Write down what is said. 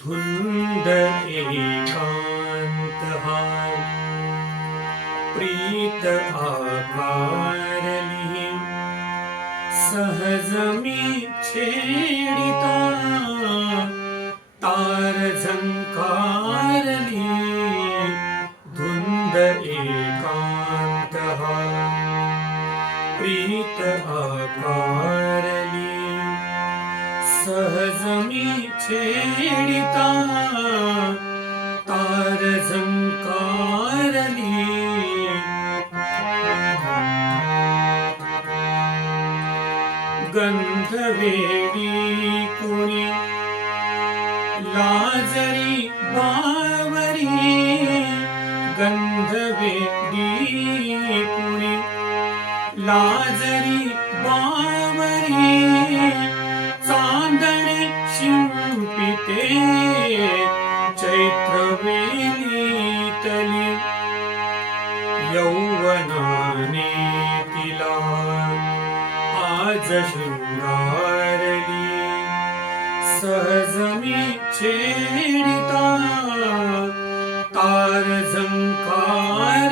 धुंद एकांत हा प्रीत आकारली सहज मी छेडिता तार झंकारली धुंद एकांत हा प्रीत आकारली सहज मी छेडिता तार झंकारली गंधवेडी कुणी लाजरी बावरी गंधवेडी कुणी लाजरी बावरी चांदणे शिंपिते चैत्रवेलीतली यौवनाने तिला आज शृंगारली सहज मी छेडिता तार झंकार